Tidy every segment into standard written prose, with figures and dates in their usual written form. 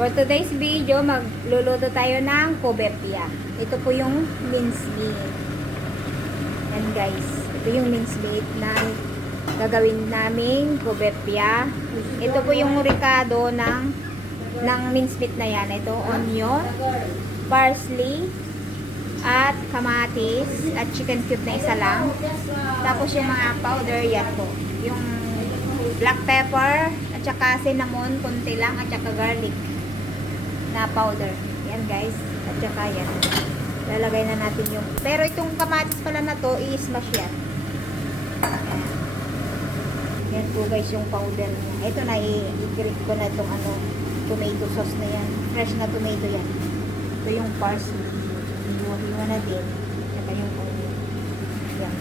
For today's video, magluluto tayo ng kobepia. Ito po yung mincemeat. Yan guys. Ito yung mincemeat na gagawin naming kobepia. Ito po yung ricado ng mincemeat na yan. Ito, onion, parsley, at kamatis, at chicken cube na isa lang. Tapos yung mga powder, yan po. Yung black pepper, at saka cinnamon, konti lang, at saka garlic na powder. Yan guys. At saka yan. Lalagay na natin yung... Pero itong kamatis pala na to, i-smash yan. Yan. Yan po guys yung powder niya. Ito na, i-grate ko na itong tomato sauce na yan. Fresh na tomato yan. Ito yung parsley. Hiwa na din. Saka yung powder. Yan.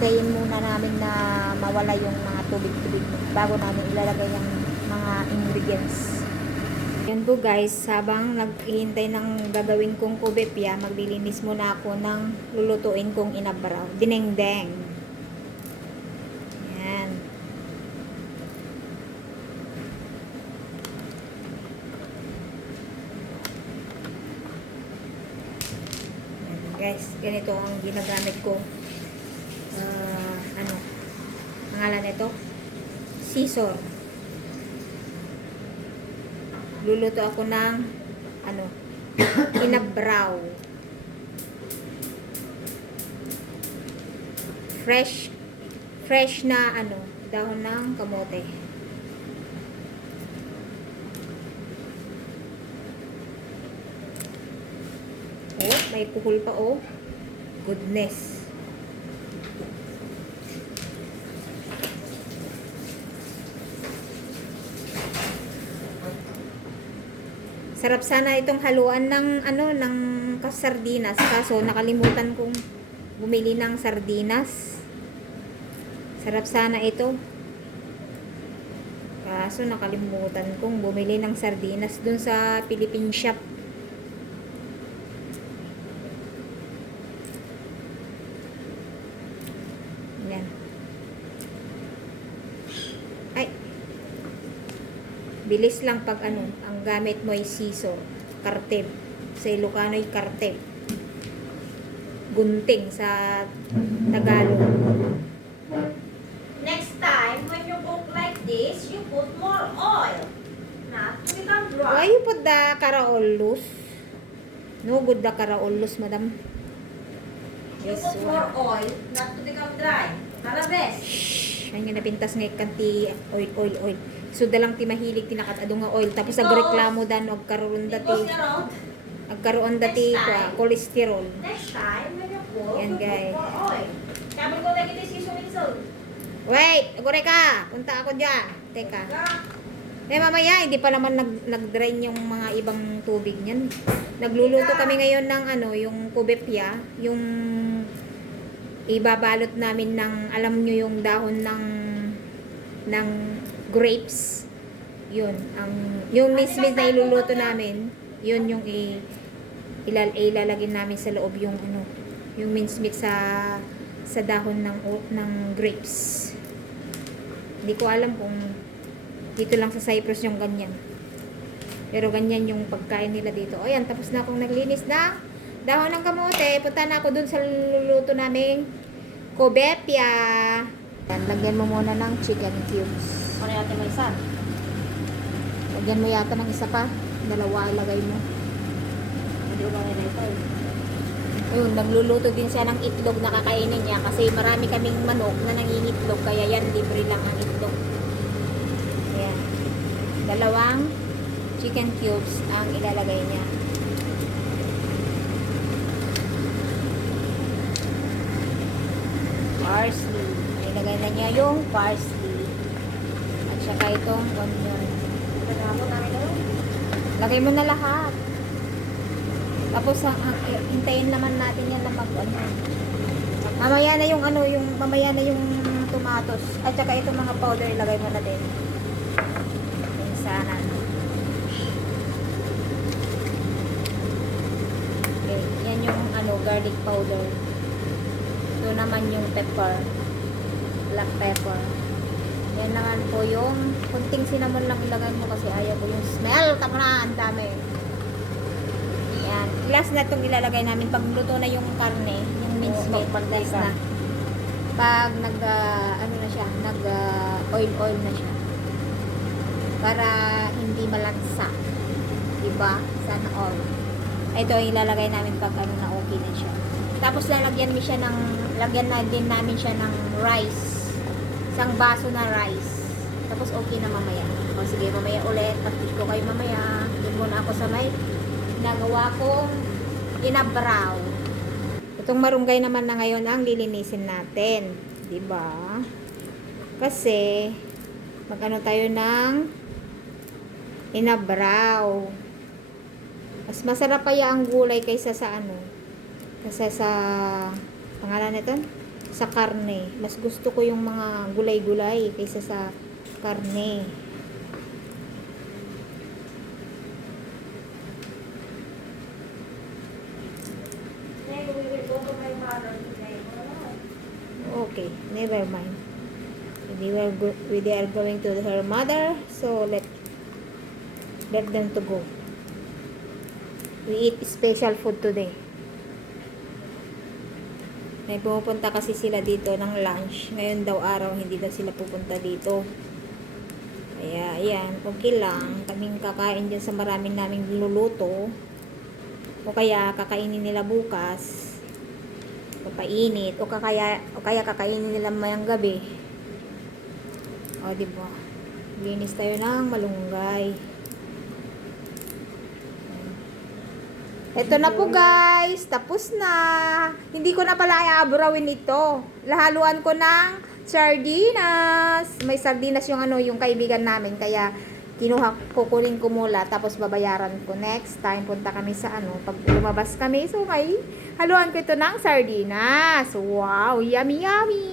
Tayin muna namin na mawala yung mga tubig-tubig bago namin ilalagay yung mga ingredients. Yan po guys, habang naghihintay ng gagawin kong kobepia, maglilinis muna ako ng lulutuin kong inabraw. Dinengdeng. Yan. Yan guys, ganito ang ginagamit ko. Pangalan nito? Scissor. Luluto ako ng inabraw. Fresh na dahon ng kamote. Oh, may puhol pa oh. Goodness. Sarap sana itong haluan ng ng sardinas, kaso nakalimutan kong bumili ng sardinas. Sarap sana ito. Kaso nakalimutan kong bumili ng sardinas dun sa Philippine shop. Yan. Ay. Bilis lang pag ang gamit mo ay scissor, karteb. Sa Ilocano ay karteb. Gunting sa Tagalog. Next time, when you cook like this, you put more oil. Not to become dry. Why you put the karaolos? No good the karaolos, madam. You put more oil, not to become dry. Para best. Ay nga napintas nga kanti oil. So dalang ti mahilig tinakat ado nga oil tapos nagreklamo dan og karon dati. Agkaroon dati kwa cholesterol. Next time, when you cook, Yan, you guys. put more oil. Sabi ko na kita seasoning salt. Wait, agore ka. Punta ako diyan. Teka. Mamaya hindi pa naman nag-drain yung mga ibang tubig niyan. Nagluluto kami ngayon ng yung kobepia, yung ibabalot namin ng alam nyo yung dahon ng grapes. Yun, yung mismis na iluluto namin, yun yung ilalagay namin sa loob yung yung mincemeat sa dahon ng grapes. Hindi ko alam kung dito lang sa Cyprus yung ganyan. Pero ganyan yung pagkain nila dito. O yan, tapos na akong naglinis na dahon ng kamote. Punta na ako dun sa luluto naming kobepia. Yan, lagyan mo muna ng chicken cubes. Ano natin may isa? Lagyan mo yata ng isa pa. Dalawa ilagay mo. Hindi ko lang nila ito eh. Ayun, nagluluto din siya ng itlog na kakainin niya kasi marami kaming manok na nangingitlog kaya yan, libre lang ang itlog. Ayan. 2 chicken cubes ang ilalagay niya. Parsley. Ilagay na niya yung parsley. At saka itong onion. Pagkakabot namin doon. Lagay mo na lahat. Tapos hintayin naman natin yan na mamaya na yung tomatoes. At saka itong mga powder ilagay mo na din. Yung sana. Okay, yan yung garlic powder. Ito naman yung pepper. Black pepper. Yan naman po yung kunting cinnamon lang ilagay mo kasi ayaw ko yung smell. Tama na, ang dami. Yan. Last na itong ilalagay namin pag luto na yung karne, yung minced meat. Last na. Pag ano na siya, oil na siya. Para hindi malansa. Diba? Sana all. Ito yung ilalagay namin pag ano na okay na siya. Tapos lagyan na din namin siya ng rice. Isang baso na rice. Tapos okay na mamaya. O sige, mamaya ulit. Tapos ko kayo mamaya. Doon muna ako sa may nagawa kong inabraw. Itong marunggay naman na ngayon ang lilinisin natin. Diba? Kasi magano tayo ng inabraw. Mas masarap kaya ang gulay kaysa sa ano? Kaysa sa pangalan nito? Sa karne. Mas gusto ko yung mga gulay-gulay kaysa sa karne. Okay, never mind. They are going to her mother, so let them to go. We eat special food today. May pumupunta kasi sila dito ng lunch. Ngayon daw araw, hindi daw sila pupunta dito. Kaya, ayan, okay lang. Kaming kakain dyan sa maraming naming luluto. O kaya, kakainin nila bukas. Papainit. O kaya kakainin nila mayang gabi. O, diba? Linis tayo ng malunggay. Ito na po guys, tapos na. Hindi ko na pala i-abrawin ito. Lahaluan ko ng sardinas. May sardinas yung yung kaibigan namin, kaya kukunin ko mula tapos babayaran ko next time punta kami sa pag lumabas kami. So may haluan ko ito ng sardinas. Wow, yummy yummy.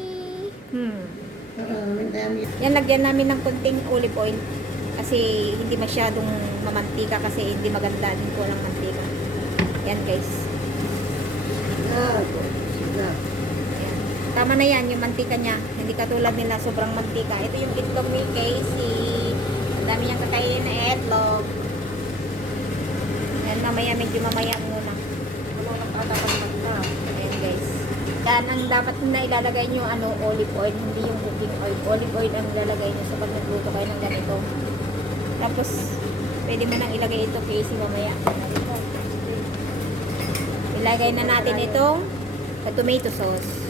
Yan, lagyan namin ng konting olive oil kasi hindi masyadong mamantika kasi hindi maganda din po ng mantika. Yan guys. Ayan. Tama na yan yung mantika niya. Hindi katulad nila sobrang mantika. Ito yung itlog ni Casey. Ang dami niyang kakainin na itlog. Yan, medyo mamaya muna. Ayan guys. Yan ang dapat na ilalagay niyo olive oil, hindi yung cooking oil. Olive oil ang ilalagay niyo sa pag nagluto kayo ng ganito. Tapos pwede mo nang ilagay ito Casey mamaya. Ilagay na natin itong tomato sauce.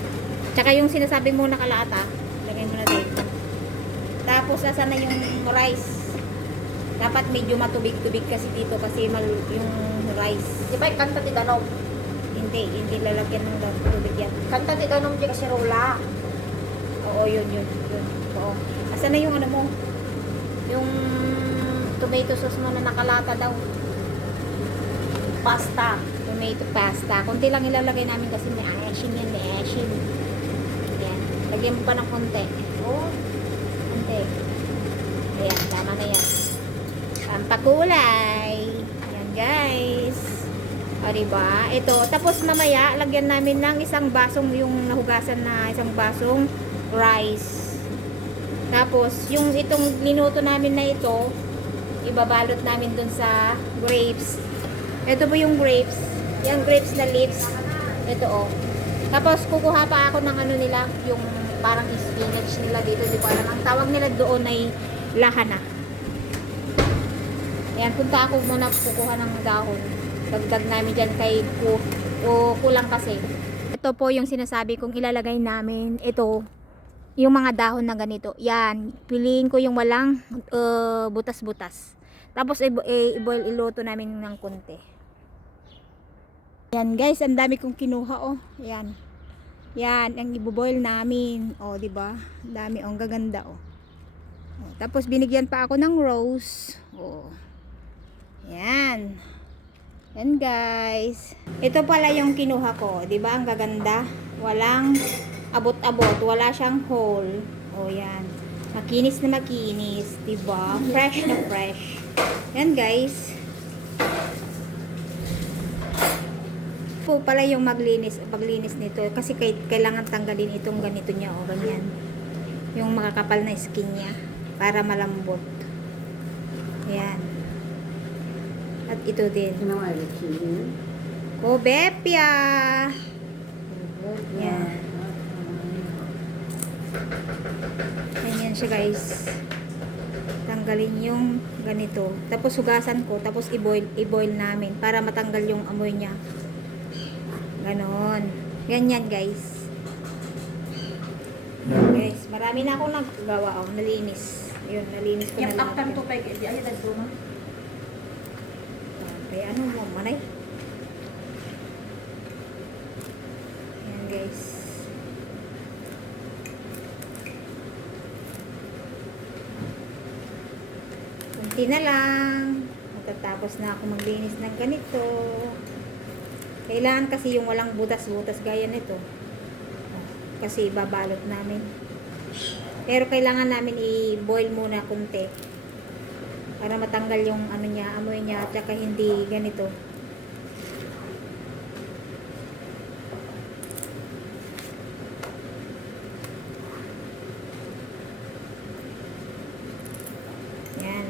Tsaka yung sinasabi mo na kalata, ilagay mo na dito. Tapos asa na yung rice. Dapat medyo matubig-tubig kasi dito kasi yung rice. Di ba kanta ti danom? Hindi lalagyan ng tubig yan. Kanta ti danom di kasi rola. Oo, yun. Oo. Asa na yung mo? Yung tomato sauce mo na nakalata daw. Pasta. Tomato pasta. Kunti lang ilalagay namin kasi may asin yan, Ayan. Lagyan mo pa ng konti. Konti. Ayan, tama na yan. Pampakulay. Ayan guys. O diba? Ito. Tapos mamaya, lagyan namin ng isang basong yung nahugasan na isang basong rice. Tapos, yung itong linuto namin na ito, ibabalot namin dun sa grapes. Ito po yung grapes. Yung grapes na leaves. Ito Tapos kukuha pa ako ng nila, yung parang spinach nila dito. Di ko alam. Ang tawag nila doon ay lahana. Ayan, punta ako muna kukuha ng dahon. Dagdag namin dyan kay kulang kasi. Ito po yung sinasabi kong ilalagay namin. Ito, yung mga dahon na ganito. Yan, piliin ko yung walang butas-butas. Tapos i-boil, iluto namin ng konti. Yan guys, ang dami kong kinuha Yan. Yan ang i-boil namin. Di ba? Dami ang gaganda Tapos binigyan pa ako ng rose. Yan. Yan guys. Ito pala yung kinuha ko, 'di ba? Ang gaganda. Walang abot-abot, wala siyang hole. Yan. Makinis na makinis, 'di ba? Fresh na fresh. Yan guys. Po pala yung paglinis nito kasi kailangan tanggalin itong ganito niya ganyan. yung makakapal na skin niya para malambot. Ayan. At ito din. Ano nga yung chili? Cobepia. Yan. Ganyan siya guys. Tanggalin yung ganito. Tapos hugasan ko. Tapos i-boil namin para matanggal yung amoy niya. Ganon. Ganyan guys. Guys, marami na akong naggawa. Oh, nalinis. Yun, nalinis ko na Yung lahat. after yun. to pay, ayun na duma. Okay, ano mo, manay? Yan guys. Kunti na lang. Matatapos na ako maglinis ng ganito. Kailangan kasi yung walang butas-butas gaya nito. Kasi ibabalot namin. Pero kailangan namin i-boil muna kunti. Para matanggal yung ano niya, amoy niya, at saka hindi ganito. Yan.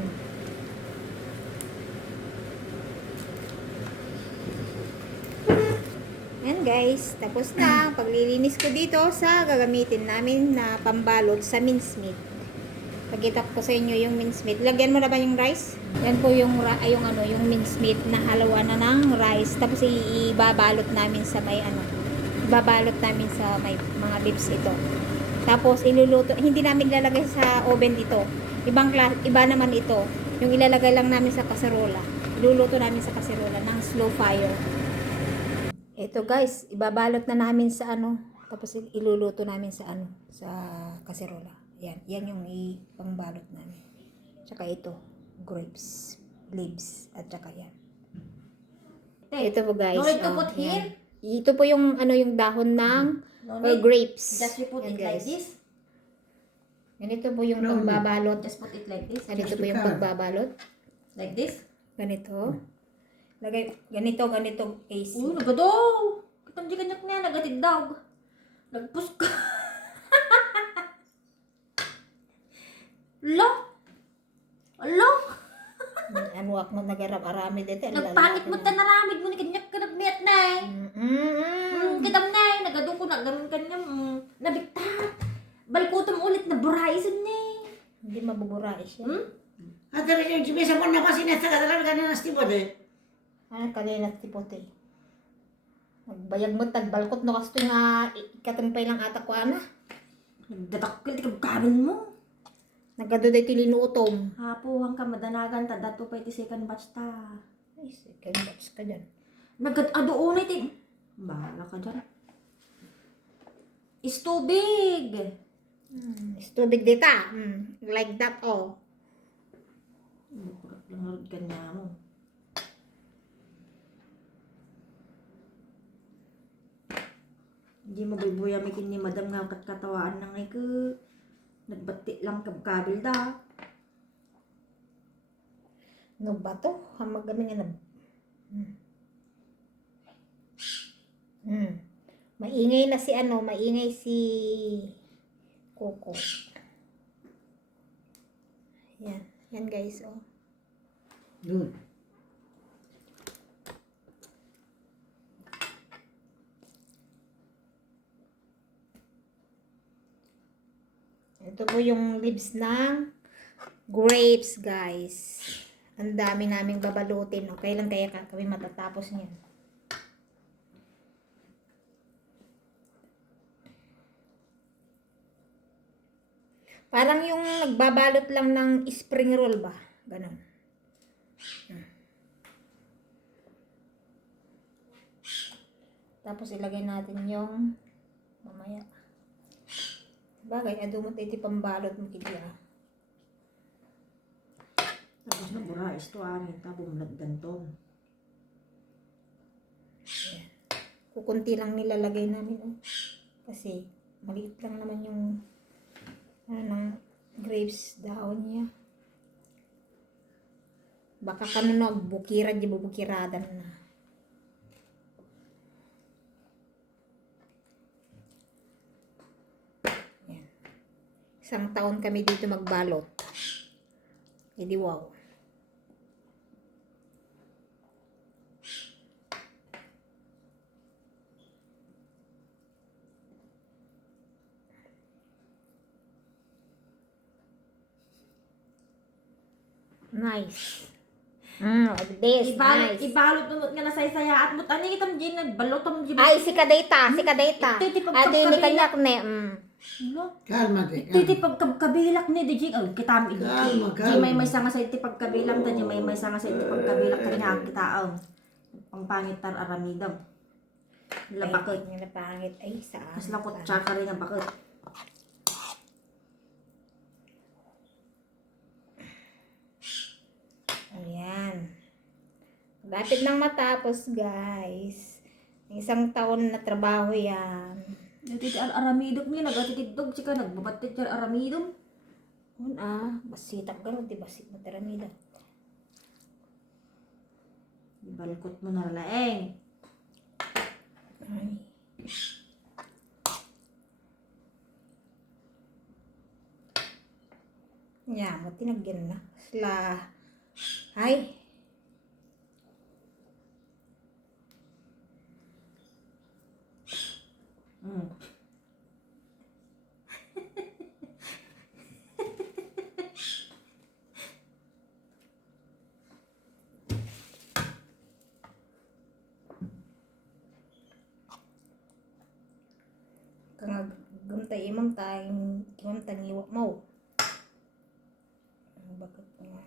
Yan guys, tapos na paglilinis ko dito sa gagamitin namin na pambalot sa mincemeat. Pagkita ko sa inyo yung mincemeat. Lagyan mo na ba yung rice? Yan po yung yung mincemeat na halawa na ng rice. Tapos ibabalot namin sa may ibabalot namin sa may mga leaves ito. Tapos iluluto, hindi namin ilalagay sa oven dito. Iba naman ito. Yung ilalagay lang namin sa kaserola. Iluluto namin sa kaserola ng slow fire. Ito guys, ibabalot na namin sa tapos iluluto namin sa sa kaserola. Yan yung ipangbalot namin. Tsaka ito, grapes, leaves, at tsaka yan. Ito po guys. No need to put yan. here. Ito po yung yung dahon ng No or need. grapes. Just you put Yan, it like guys. this. Ganito po yung No, no. pagbabalot. Just put it like this. Ganito po yung pagbabalot. Like this. Ganito. Lagay, ganito, AC. Uy, nagadaw. Kitang di kanyak niya, nagatid daw. Nagpus ka. Lo? Alo? Anuak mo nagarap-arami dito. Nagpangit mo ta naramid mo ni kanyak ka nagmiat na eh. Kitam na eh, nagado ko na ganun kanya. Nabiktat. Balikutan mo ulit na buraisan niya eh. Hindi mabubura siya. At rin yung chibisa mo na kasi nasa kadalan kanina sa tipod eh. Kanina tipote. Magbayag mo tagbalkot no kasto nga ikatumpay lang ata ko Nagdatakil, tikabkabal mo. Nagado day tilinutom. Hapuhang ka madanagan ta, dato pa iti second batch ta. Ay, second batch ka dyan. Nagad-adoon iti. Bahala ka dyan. Is too big. It's too big data. Like that, oh. Bukurat lang harod kanya mo. Hindi mabaybuya may kini madam nga katkatawaan na ngay ko. Nagbati lang kabkabil da. No ba to? Hamag kami nga Maingay na si maingay si Coco. Yan. Yan guys, oh. Yun. Ito po yung leaves ng grapes, guys. Ang dami naming babalutin. Okay lang kaya kami matatapos niyan. Parang yung nagbabalot lang ng spring roll ba? Ganon. Tapos ilagay natin yung mamaya. Bagay, adumot iti pambalot mo kiti Tapos na bura, isto amin, tapos nagdantong. Kukunti lang nilalagay namin. Oh. Kasi maliit lang naman yung ng grapes dahon niya. Baka kano na bukiran di bubukiradan na. Isang taon kami dito magbalot. Hindi wow. Nice. This, nice. Ibalot mo nga nasaysaya at mo tani itam din balot am din. Ay, si Kadeta, si Kadeta. Ito, iti Ito yung pagkabilak. kanyak ne. Kalmate. Iti pagkabilak ni DJ oh kita mo Kalma, di kalma. may sanga sa iti pagkabilak tanya may sanga sa iti pagkabilak tanya kita ang pangpangit tar aramidam. Labakot. Ay, napangit. Ay, saan? Kas lakot tsaka rin ang bakot. Ayan. Lapit nang matapos, guys. Isang taon na trabaho yan. Iti aramidom ni nagatitidog sika nagbabatit tar aramidom. Basitak gano'n, di basit na taramida. Balkot mo na laeng. Ay. Yeah, mo tinagyan na. Ay. Mm. Kang gumtay imam tayong iwa mo. Bakit nga?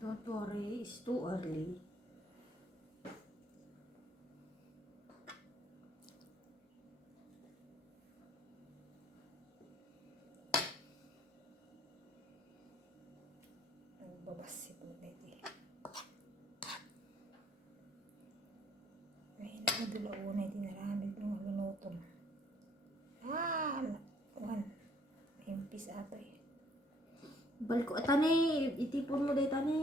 Don't worry, it's too early. Babasit mo dito. Ay, nakadula una yung tinaramid ng lunuto. Impis ato eh. Balko, tani, itipon mo day tani.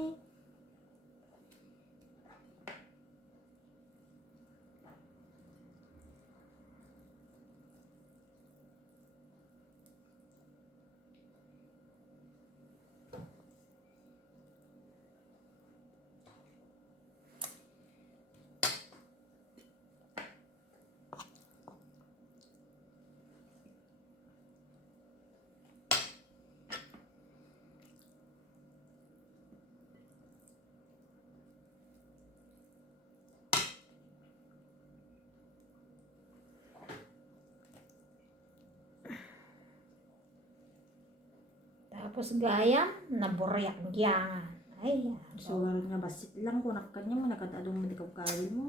Tapos gayam, naboryak gyangan. Ay, So, nga basit lang ko nakanya mo, nakatadong mo di kawin mo.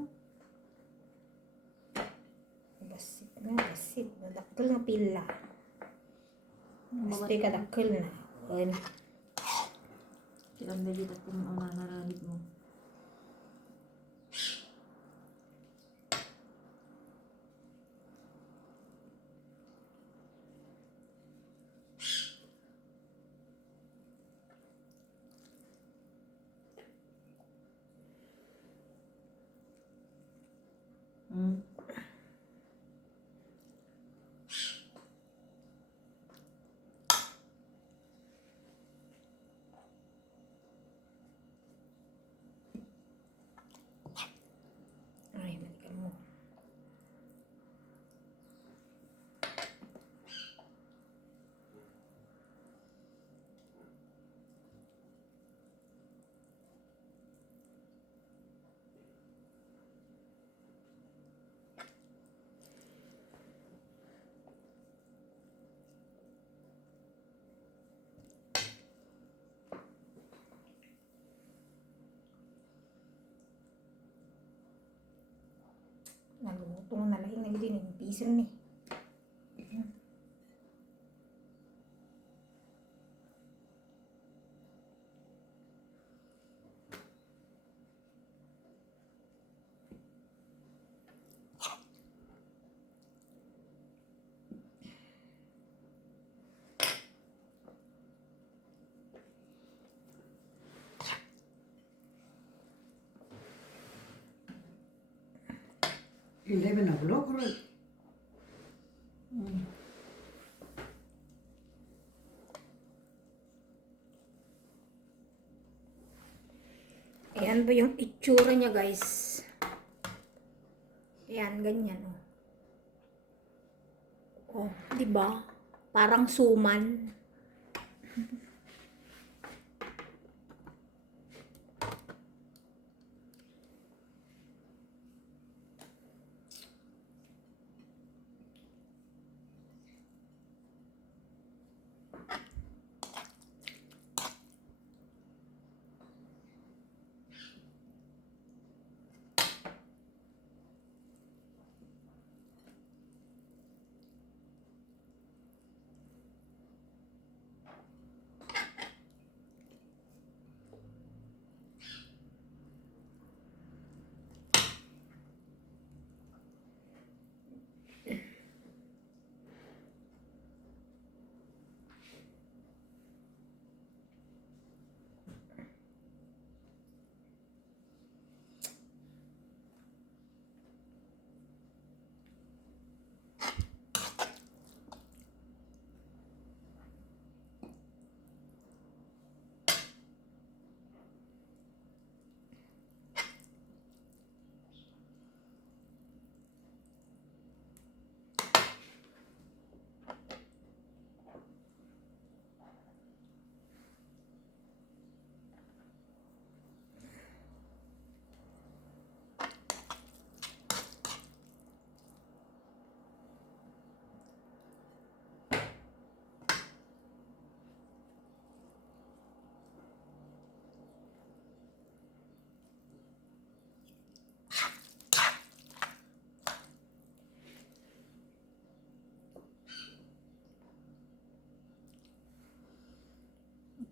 basit na, basit. Nadakkel nga pila. Basta kadakkel na. Ay, Silang medyo kung naranig mo. Mm. ay, manikan mo. Nalutong na lang na din yung piso ni. Eleven o'clock, right? Ayan ba yung itsura niya, guys? Ayan, ganyan, oh. Oh, di ba? Parang suman.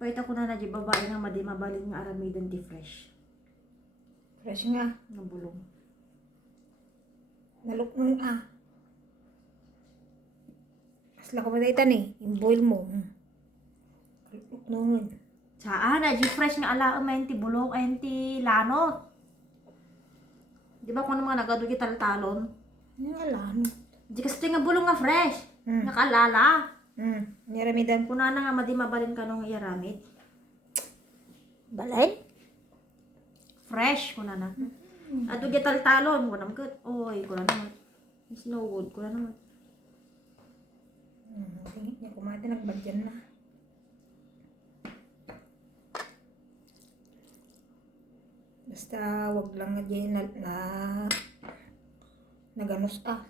Paita ko na na di babae nga madi mabalin nga aramidan ti fresh. Fresh nga. Nga bulong. Naluknong ah. Asla ko ba daytan eh. Yung boil mo. Luknongon. Saan na di fresh nga ala ti bulong ti lanot. Di ba kung ano mga nagado ki taltalon? Yung alam. Di kasi nga bulong nga fresh. Hmm. Nga kalala. Niramidan. Kuna na nga madi mabalin ka nung iaramid. Balay? Fresh kuna na. Ato di taltalon. Kunam kat. Oy, kuna naman. Snowwood, kuna naman. Tingin niya kumati nagbagyan na. Basta wag lang nga dyan na naganos ka.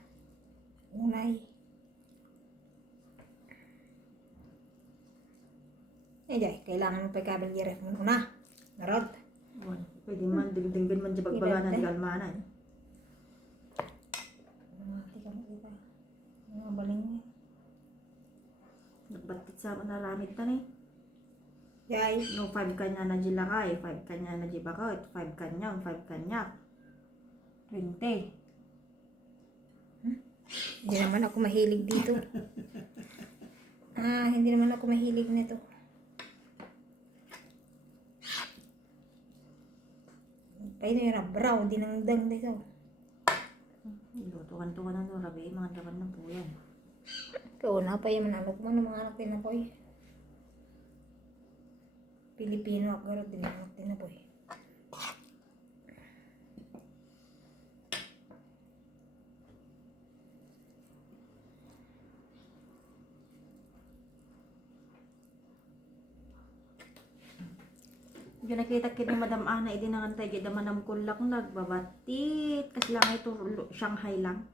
Unay. Eh, day, kailangan mo pa kabel di ref mo una. Narod. Oy, pwede man dingdinggan man di bagbaga na di kalmana. Tika mo kita. Mga baling niya. Nagbatit sa naramid ta ni. Yay. No, 5 kanya na di lakay, 5 kanya na di bakaw, 5 kanya, 5 kanya. 20. Hindi naman ako mahilig dito. Hindi naman ako mahilig nito. Kaya na yung brown, dinangdang dito. Lutukan-tukan na no, rabi, mga daman na po yan. Ikaw na pa yung manalok mo ng mga anak tinapoy. Pilipino ako pero din anak tinapoy. Yung nakita kini Madam Ana, idinangantay gid manam kulak nagbabatit. Kasi lang ito Shanghai lang.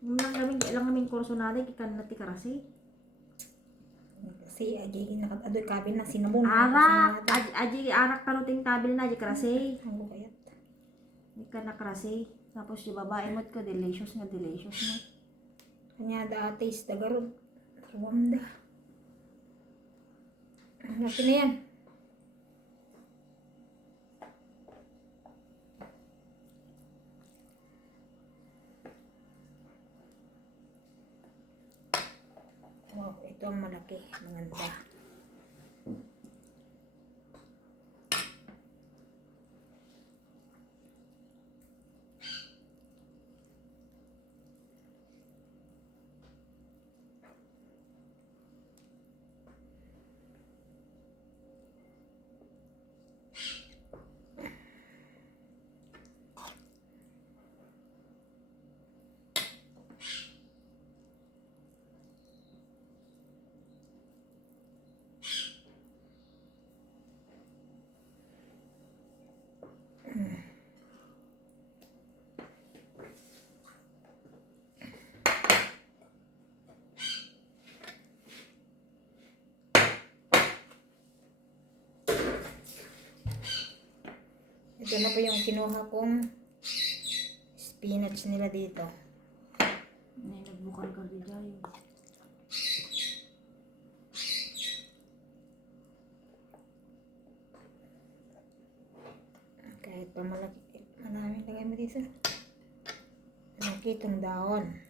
Yung lang namin kurso natin, kikan na ti karasi. Kasi aji nakatadoy kabin na sinabong. Arak! Aji arak panuting tabil na, aji karasi. Ang kayat. Di ka nakrasi. Tapos yung babae mo ka, delicious mo. Kanya da taste da garod. Ruwam da. Laki na yan. Oh, ito ang malaki. Maganda. Ito na po yung kinuha kong spinach nila dito. May nagbukal ka di dyan. Kahit pa malaki, maraming lagay mo dito. Malaki itong dahon.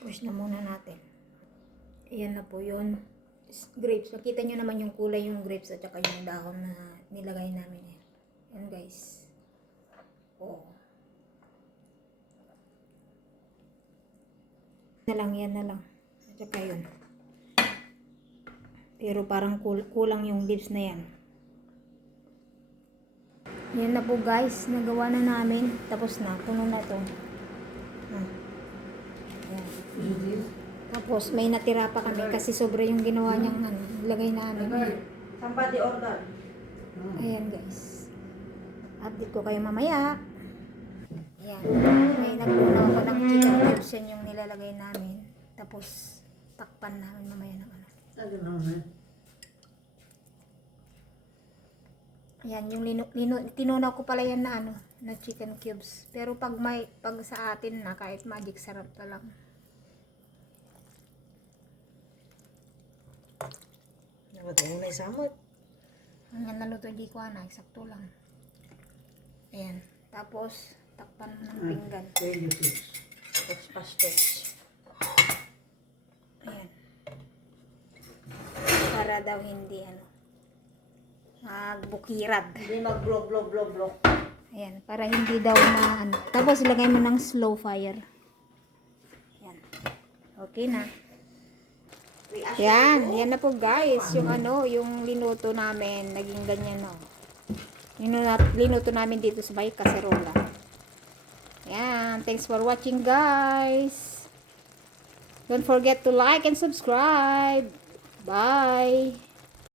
Push na muna natin. Ayan na po yun. Grapes. Makita nyo naman yung kulay yung grapes at saka yung dahon na nilagay namin. Yan guys. Oh. Yan na lang. At saka yun. Pero parang kulang yung leaves na yan. Yan na po guys. Nagawa na namin. Tapos na. Puno na to. Ayan. Tapos may natira pa kami kasi sobra yung ginawa niyang lagay namin. Somebody order. Ayan guys. Update ko kayo mamaya. Ayan. May naglunaw ako ng chicken cubes yan yung nilalagay namin. Tapos takpan namin mamaya ng ano. Ayan yung tinunaw ko pala yan na ano na chicken cubes. Pero pag sa atin na kahit magic sarap na lang. Namatay mo na isamot. Ang naluto di ko na, eksakto lang. Ayan. Tapos, takpan mo ng pinggan. Stretch. Ayan. Para daw hindi magbukirad. Hindi mag-blow. Ayan. Para hindi daw na Tapos, ilagay mo ng slow fire. Ayan. Okay na. Yan na po guys, yung yung linuto namin, naging ganyan linuto namin dito sa may kaserola. Yan, thanks for watching guys. Don't forget to like and subscribe. Bye.